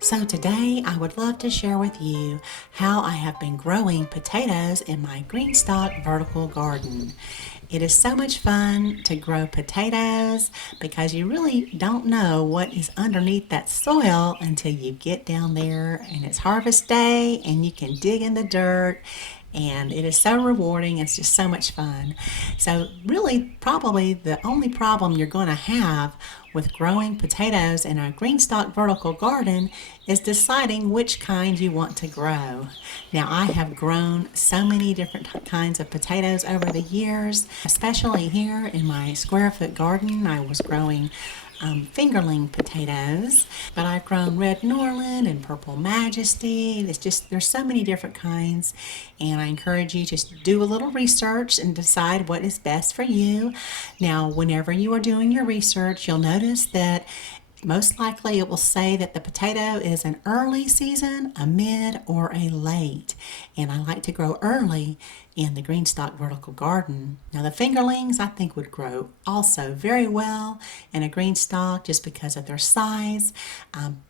So today I would love to share with you how I have been growing potatoes in my Greenstalk vertical garden. It is so much fun to grow potatoes because you really don't know what is underneath that soil until you get down there and it's harvest day and you can dig in the dirt, and it is so rewarding. It's just so much fun. So really, probably the only problem you're going to have with growing potatoes in a Greenstalk vertical garden is deciding which kind you want to grow. Now, I have grown so many different kinds of potatoes over the years, especially here in my square foot garden. I was growing fingerling potatoes, but I've grown red Norland and purple majesty. There's so many different kinds, and I encourage you to do a little research and decide what is best for you. Now, whenever you are doing your research, you'll notice that most likely it will say that the potato is an early season, a mid, or a late. And I like to grow early in the Greenstalk vertical garden. Now the fingerlings I think would grow also very well in a Greenstalk just because of their size.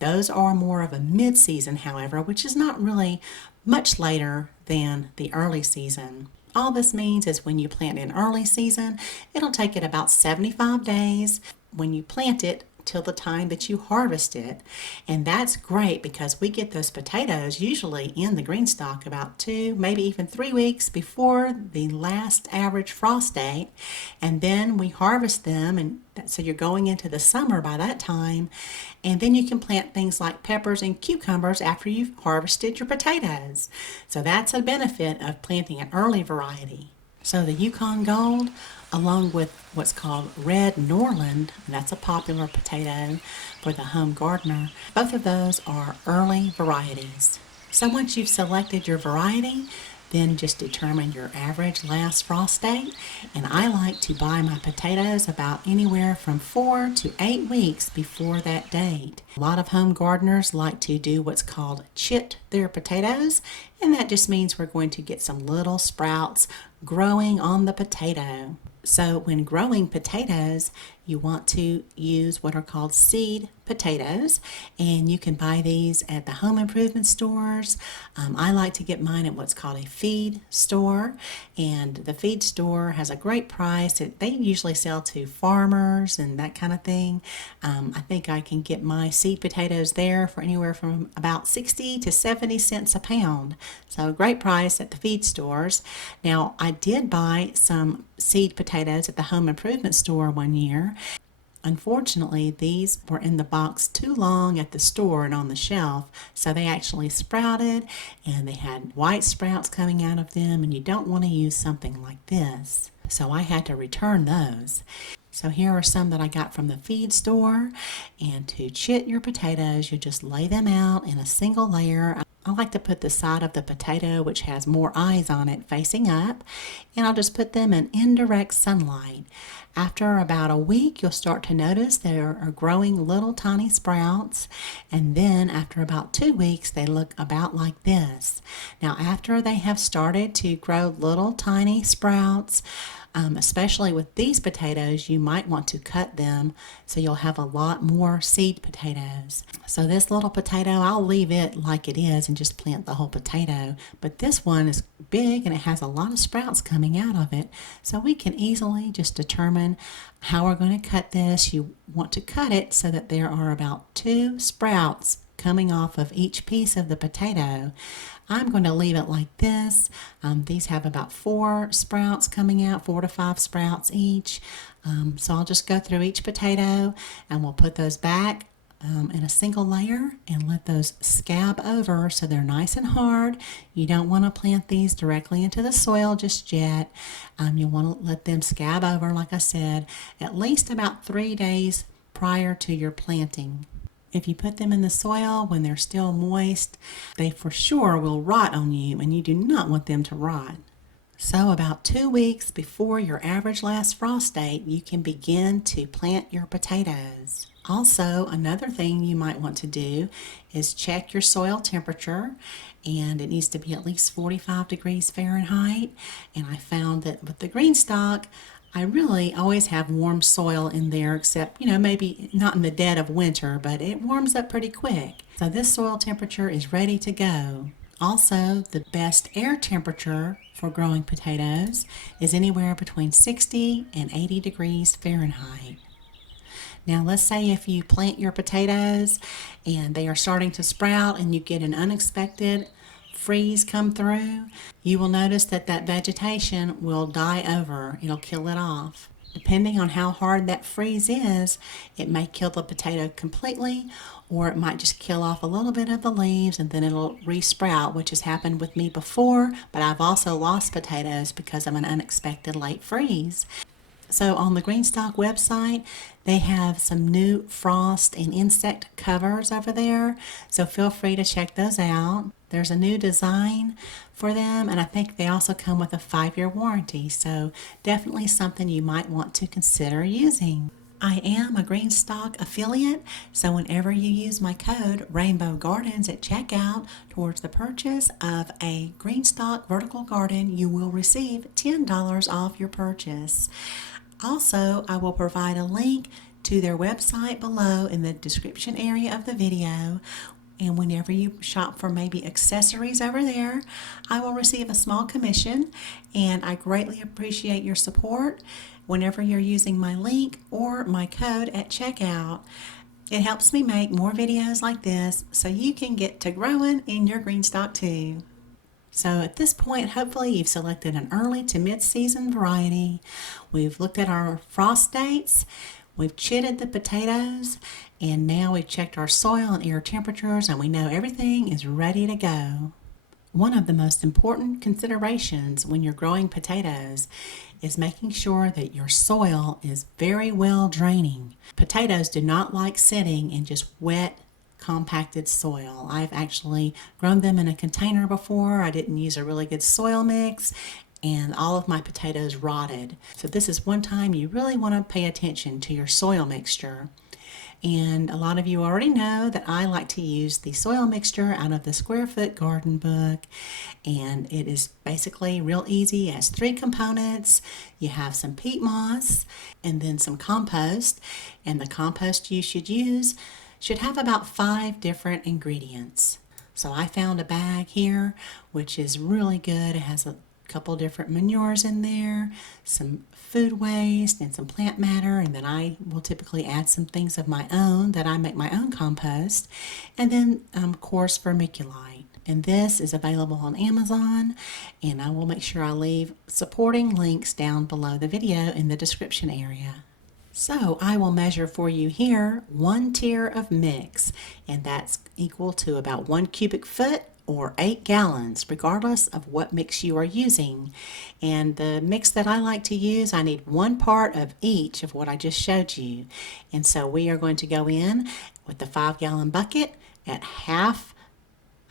Those are more of a mid-season, however, which is not really much later than the early season. All this means is when you plant in early season, it'll take it about 75 days when you plant it till the time that you harvest it. And that's great because we get those potatoes usually in the Greenstalk about 2, maybe even 3 weeks before the last average frost date. And then we harvest them, and so you're going into the summer by that time. And then you can plant things like peppers and cucumbers after you've harvested your potatoes. So that's a benefit of planting an early variety. So the Yukon Gold, along with what's called red Norland, and that's a popular potato for the home gardener, both of those are early varieties. So once you've selected your variety, then just determine your average last frost date. And I like to buy my potatoes about anywhere from 4 to 8 weeks before that date. A lot of home gardeners like to do what's called chit their potatoes, and that just means we're going to get some little sprouts growing on the potato. So when growing potatoes, you want to use what are called seed potatoes, and you can buy these at the home improvement stores. I like to get mine at what's called a feed store, and the feed store has a great price. They usually sell to farmers and that kind of thing. I think I can get my seed potatoes there for anywhere from about 60 to 70 cents a pound. So a great price at the feed stores. Now, I did buy some seed potatoes at the home improvement store one year. Unfortunately, these were in the box too long at the store and on the shelf, so they actually sprouted and they had white sprouts coming out of them, and you don't want to use something like this. So I had to return those. So here are some that I got from the feed store. And to chit your potatoes, you just lay them out in a single layer. I like to put the side of the potato, which has more eyes on it, facing up, and I'll just put them in indirect sunlight. After about a week, you'll start to notice there are growing little tiny sprouts, and then after about 2 weeks, they look about like this. Now, after they have started to grow little tiny sprouts, especially with these potatoes, you might want to cut them so you'll have a lot more seed potatoes. So this little potato, I'll leave it like it is and just plant the whole potato. But this one is big and it has a lot of sprouts coming out of it. So we can easily just determine how we're going to cut this. You want to cut it so that there are about 2 sprouts coming off of each piece of the potato. I'm going to leave it like this. These have about 4 sprouts coming out, 4 to 5 sprouts each. So I'll just go through each potato and we'll put those back in a single layer and let those scab over so they're nice and hard. You don't want to plant these directly into the soil just yet. You want to let them scab over, like I said, at least about 3 days prior to your planting. If you put them in the soil when they're still moist, they for sure will rot on you, and you do not want them to rot. So about 2 weeks before your average last frost date, you can begin to plant your potatoes. Also, another thing you might want to do is check your soil temperature, and it needs to be at least 45 degrees Fahrenheit. And I found that with the Greenstalk, I really always have warm soil in there, except, maybe not in the dead of winter, but it warms up pretty quick. So this soil temperature is ready to go. Also, the best air temperature for growing potatoes is anywhere between 60 and 80 degrees Fahrenheit. Now, let's say if you plant your potatoes and they are starting to sprout and you get an unexpected freeze come through, you will notice that that vegetation will die over. It'll kill it off. Depending on how hard that freeze is, it may kill the potato completely, or it might just kill off a little bit of the leaves and then it'll resprout, which has happened with me before, but I've also lost potatoes because of an unexpected late freeze. So on the Greenstalk website, they have some new frost and insect covers over there. So feel free to check those out. There's a new design for them, and I think they also come with a 5-year warranty. So definitely something you might want to consider using. I am a Greenstalk affiliate, so whenever you use my code Rainbow Gardens at checkout towards the purchase of a Greenstalk vertical garden, you will receive $10 off your purchase. Also, I will provide a link to their website below in the description area of the video. And whenever you shop for maybe accessories over there, I will receive a small commission, and I greatly appreciate your support whenever you're using my link or my code at checkout. It helps me make more videos like this so you can get to growing in your Greenstalk too. So at this point, hopefully you've selected an early to mid-season variety. We've looked at our frost dates, we've chitted the potatoes, and now we've checked our soil and air temperatures, and we know everything is ready to go. One of the most important considerations when you're growing potatoes is making sure that your soil is very well draining. Potatoes do not like sitting in just wet, compacted soil. I've actually grown them in a container before. I didn't use a really good soil mix, and all of my potatoes rotted. So this is one time you really want to pay attention to your soil mixture. And a lot of you already know that I like to use the soil mixture out of the Square Foot Garden book, and it is basically real easy. It has 3 components. You have some peat moss and then some compost, and the compost you should use should have about 5 different ingredients. So I found a bag here which is really good. It has a couple different manures in there, some food waste and some plant matter, and then I will typically add some things of my own that I make my own compost, and then coarse vermiculite. And this is available on Amazon, and I will make sure I leave supporting links down below the video in the description area. So I will measure for you here 1 tier of mix, and that's equal to about 1 cubic foot or 8 gallons, regardless of what mix you are using. And the mix that I like to use, I need 1 part of each of what I just showed you. And so we are going to go in with the 5-gallon bucket at half.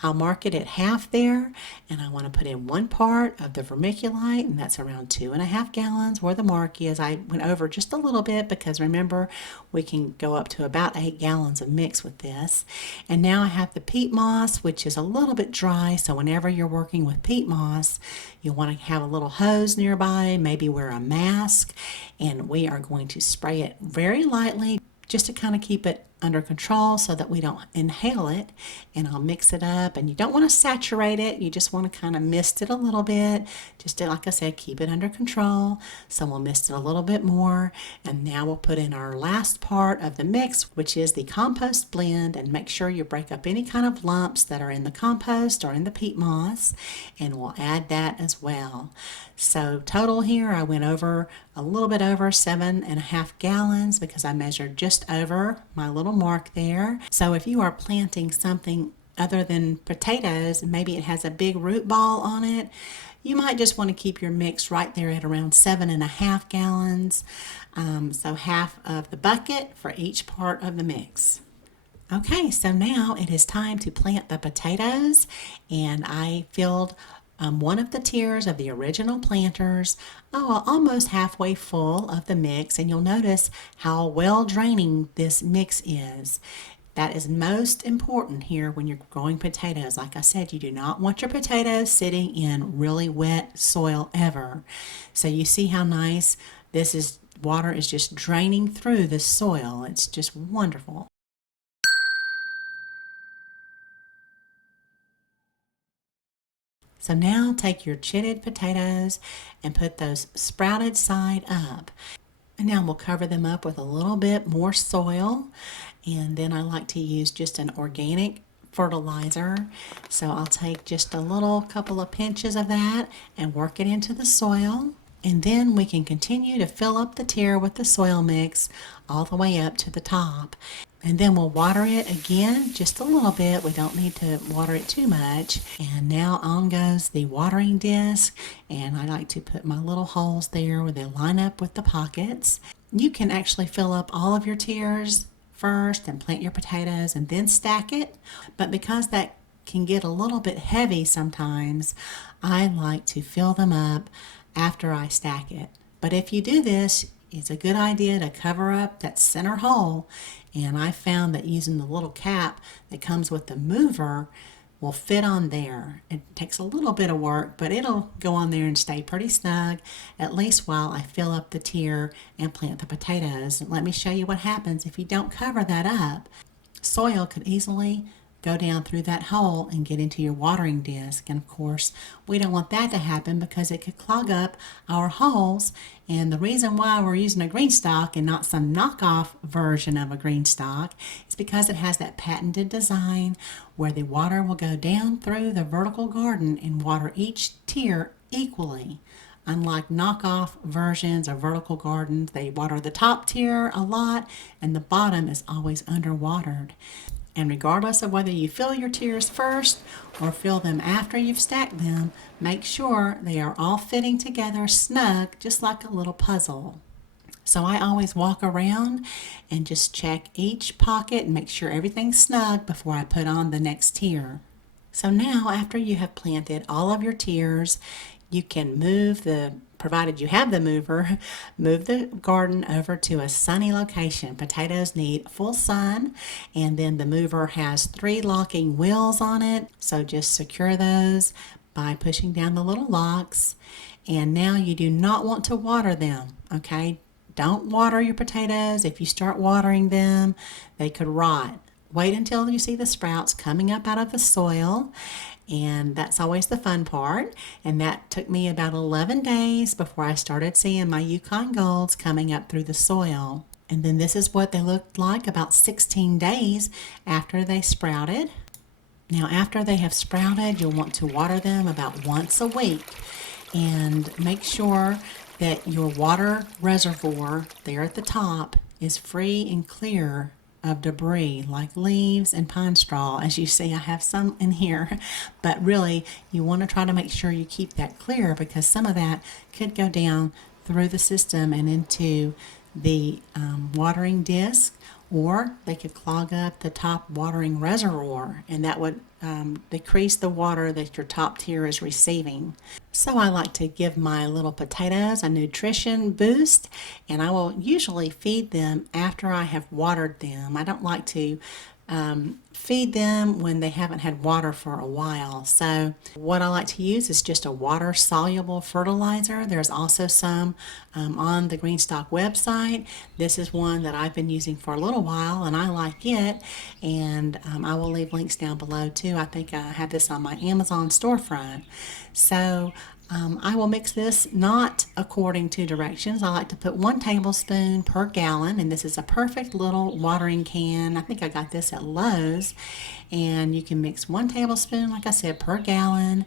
I'll mark it at half there, and I want to put in 1 part of the vermiculite, and that's around 2.5 gallons where the mark is. I went over just a little bit because remember, we can go up to about 8 gallons of mix with this. And now I have the peat moss, which is a little bit dry, so whenever you're working with peat moss, you'll want to have a little hose nearby, maybe wear a mask, and we are going to spray it very lightly just to kind of keep it under control so that we don't inhale it. And I'll mix it up, and you don't want to saturate it, you just want to kind of mist it a little bit, just to, like I said, keep it under control. So we'll mist it a little bit more, and now we'll put in our last part of the mix, which is the compost blend, and make sure you break up any kind of lumps that are in the compost or in the peat moss, and we'll add that as well. So total here, I went over a little bit over 7.5 gallons because I measured just over my little mark there. So if you are planting something other than potatoes, maybe it has a big root ball on it, you might just want to keep your mix right there at around 7.5 gallons. So half of the bucket for each part of the mix. Okay, so now it is time to plant the potatoes, and I filled one of the tiers of the original planters, almost halfway full of the mix, and you'll notice how well draining this mix is. That is most important here when you're growing potatoes. Like I said, you do not want your potatoes sitting in really wet soil ever. So you see how nice Water is just draining through the soil. It's just wonderful. So now take your chitted potatoes and put those sprouted side up. And now we'll cover them up with a little bit more soil. And then I like to use just an organic fertilizer. So I'll take just a little couple of pinches of that and work it into the soil. And then we can continue to fill up the tier with the soil mix all the way up to the top. And then we'll water it again just a little bit. We don't need to water it too much. And now on goes the watering disc. And I like to put my little holes there where they line up with the pockets. You can actually fill up all of your tiers first and plant your potatoes and then stack it. But because that can get a little bit heavy sometimes, I like to fill them up after I stack it. But if you do this, it's a good idea to cover up that center hole. And I found that using the little cap that comes with the mover will fit on there. It takes a little bit of work, but it'll go on there and stay pretty snug, at least while I fill up the tier and plant the potatoes. And let me show you what happens if you don't cover that up. Soil could easily go down through that hole and get into your watering disc. And of course, we don't want that to happen because it could clog up our holes. And the reason why we're using a Greenstalk and not some knockoff version of a Greenstalk is because it has that patented design where the water will go down through the vertical garden and water each tier equally. Unlike knockoff versions of vertical gardens, they water the top tier a lot and the bottom is always underwatered. And regardless of whether you fill your tiers first or fill them after you've stacked them, make sure they are all fitting together snug, just like a little puzzle. So I always walk around and just check each pocket and make sure everything's snug before I put on the next tier. So now, after you have planted all of your tiers, you can provided you have the mover, move the garden over to a sunny location. Potatoes need full sun, and then the mover has 3 locking wheels on it. So just secure those by pushing down the little locks. And now you do not want to water them, okay? Don't water your potatoes. If you start watering them, they could rot. Wait until you see the sprouts coming up out of the soil, and that's always the fun part. And that took me about 11 days before I started seeing my Yukon Golds coming up through the soil. And then this is what they looked like about 16 days after they sprouted. Now, after they have sprouted, you'll want to water them about once a week. And make sure that your water reservoir there at the top is free and clear of debris like leaves and pine straw. As you see, I have some in here, but really you want to try to make sure you keep that clear because some of that could go down through the system and into the watering disc, or they could clog up the top watering reservoir, and that would decrease the water that your top tier is receiving. So I like to give my little potatoes a nutrition boost, and I will usually feed them after I have watered them. I don't like to feed them when they haven't had water for a while. So what I like to use is just a water soluble fertilizer. There's also some on the Greenstalk website. This is one that I've been using for a little while and I like it, and I will leave links down below too. I think I have this on my Amazon storefront. So I will mix this not according to directions. I like to put 1 tablespoon per gallon, and this is a perfect little watering can. I think I got this at Lowe's, and you can mix 1 tablespoon, like I said, per gallon,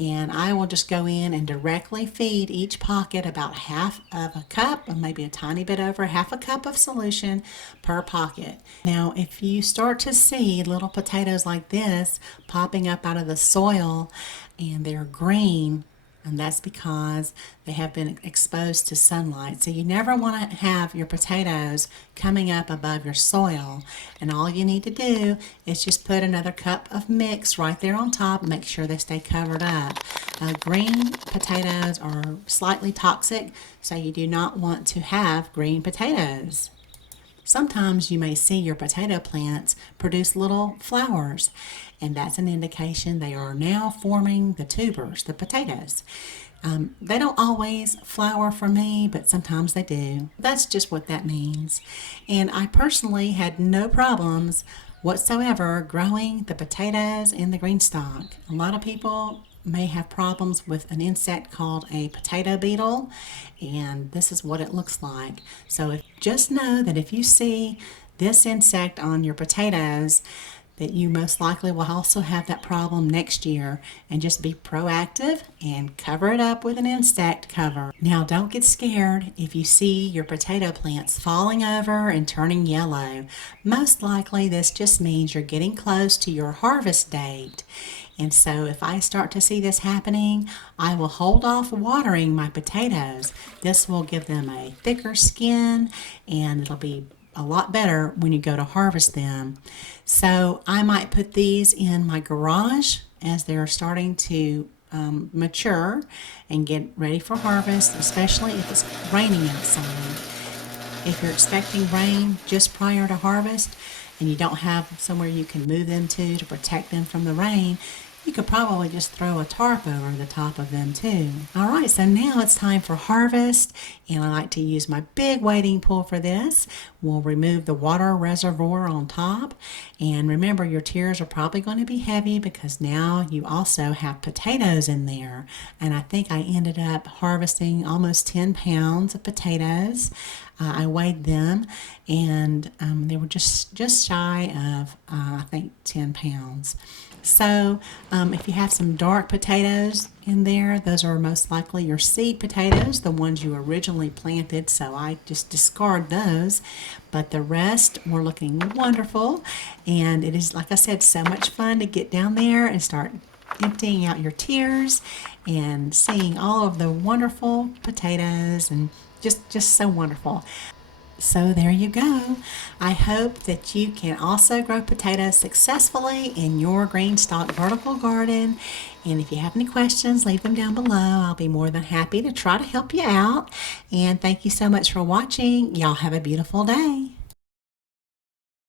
and I will just go in and directly feed each pocket about half of a cup, or maybe a tiny bit over half a cup of solution per pocket. Now, if you start to see little potatoes like this popping up out of the soil and they're green, and that's because they have been exposed to sunlight. So you never want to have your potatoes coming up above your soil. And all you need to do is just put another cup of mix right there on top and make sure they stay covered up. Green potatoes are slightly toxic, so you do not want to have green potatoes. Sometimes you may see your potato plants produce little flowers, and that's an indication they are now forming the tubers, the potatoes. They don't always flower for me, but sometimes they do. That's just what that means. And I personally had no problems whatsoever growing the potatoes in the green stalk. A lot of people may have problems with an insect called a potato beetle, and this is what it looks like. So just know that if you see this insect on your potatoes, that you most likely will also have that problem next year, and just be proactive and cover it up with an insect cover. Now, don't get scared if you see your potato plants falling over and turning yellow. Most likely this just means you're getting close to your harvest date. And so if I start to see this happening, I will hold off watering my potatoes. This will give them a thicker skin, and it'll be a lot better when you go to harvest them. So I might put these in my garage as they're starting to mature and get ready for harvest, especially if it's raining outside. If you're expecting rain just prior to harvest and you don't have somewhere you can move them to protect them from the rain, you could probably just throw a tarp over the top of them too. All right, so now it's time for harvest, and I like to use my big wading pool for this. We'll remove the water reservoir on top, and remember, your tiers are probably going to be heavy because now you also have potatoes in there. And I think I ended up harvesting almost 10 pounds of potatoes. I weighed them, and they were just shy of I think 10 pounds. So if you have some dark potatoes in there, those are most likely your seed potatoes, the ones you originally planted, so I just discard those. But the rest were looking wonderful, and it is, like I said, so much fun to get down there and start emptying out your tiers and seeing all of the wonderful potatoes, and just so wonderful. So there you go. I hope that you can also grow potatoes successfully in your Greenstalk vertical garden. And if you have any questions, leave them down below. I'll be more than happy to try to help you out. And thank you so much for watching. Y'all have a beautiful day.